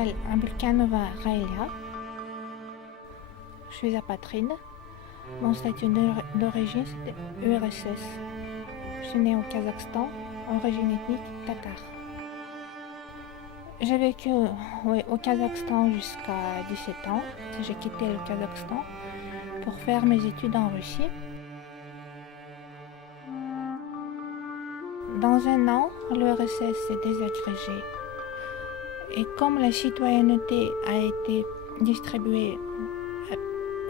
m'appelle Abulkanova Raelia. Je suis apatride. Mon statut d'origine, c'était URSS. Je suis née au Kazakhstan, origine ethnique tatar. J'ai vécu au Kazakhstan jusqu'à 17 ans. J'ai quitté le Kazakhstan pour faire mes études en Russie. Dans un an, l'URSS s'est désagrégée. Et comme la citoyenneté a été distribuée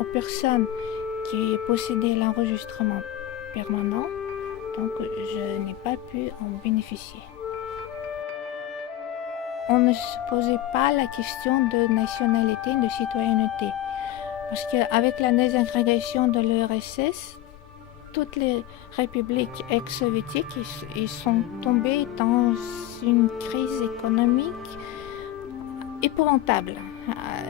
aux personnes qui possédaient l'enregistrement permanent, donc je n'ai pas pu en bénéficier. On ne se posait pas la question de nationalité, de citoyenneté. Parce qu'avec la désagrégation de l'URSS, toutes les républiques ex-soviétiques ils sont tombées dans une crise économique épouvantable.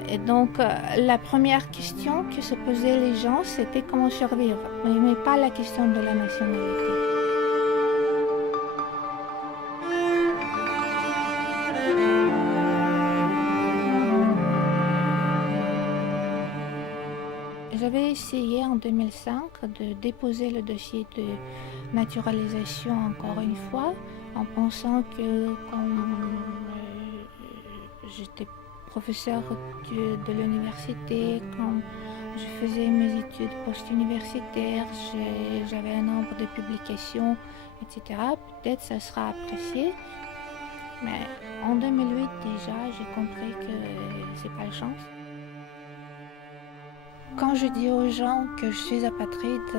Et donc la première question que se posaient les gens, c'était comment survivre, mais pas la question de la nationalité. J'avais essayé en 2005 de déposer le dossier de naturalisation encore une fois, en pensant que comme j'étais professeur de l'université, quand je faisais mes études post-universitaires, j'avais un nombre de publications, etc. Peut-être ça sera apprécié. Mais en 2008 déjà, j'ai compris que c'est pas la chance. Quand je dis aux gens que je suis apatride,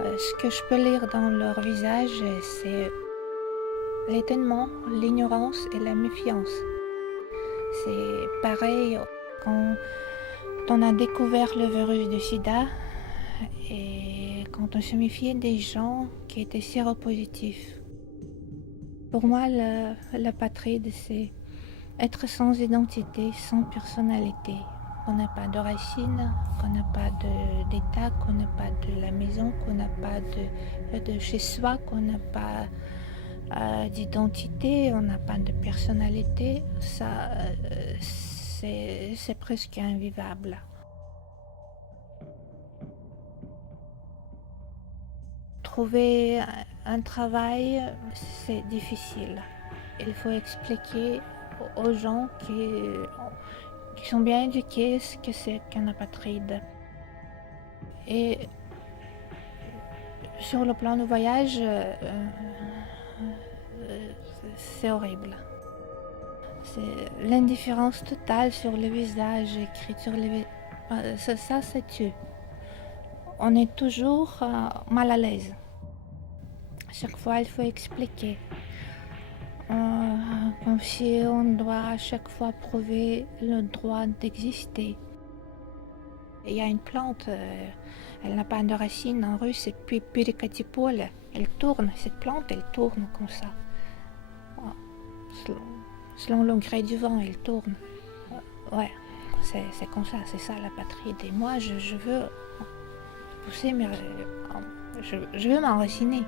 ce que je peux lire dans leur visage, c'est l'étonnement, l'ignorance et la méfiance. C'est pareil quand on a découvert le virus du sida et quand on se méfiait des gens qui étaient séropositifs. Pour moi, l'apatride, c'est être sans identité, sans personnalité. Qu'on n'a pas de racines, qu'on n'a pas d'état, qu'on n'a pas de la maison, qu'on n'a pas de chez soi, qu'on n'a pas d'identité, on n'a pas de personnalité. Ça, c'est presque invivable. Trouver un travail, c'est difficile. Il faut expliquer aux gens qui sont bien éduqués ce que c'est qu'un apatride. Et sur le plan du voyage, c'est horrible. C'est l'indifférence totale sur le visage, écrite sur le visage. Ça tue. On est toujours mal à l'aise. Chaque fois, il faut expliquer. Comme si on doit à chaque fois prouver le droit d'exister. Il y a une plante, elle n'a pas de racines en russe, c'est Pyricatipole. Elle tourne, cette plante, elle tourne comme ça. Selon le gré du vent, elle tourne. Ouais, c'est comme ça, c'est ça l'apatride. Et moi, je veux pousser, mais je veux m'enraciner.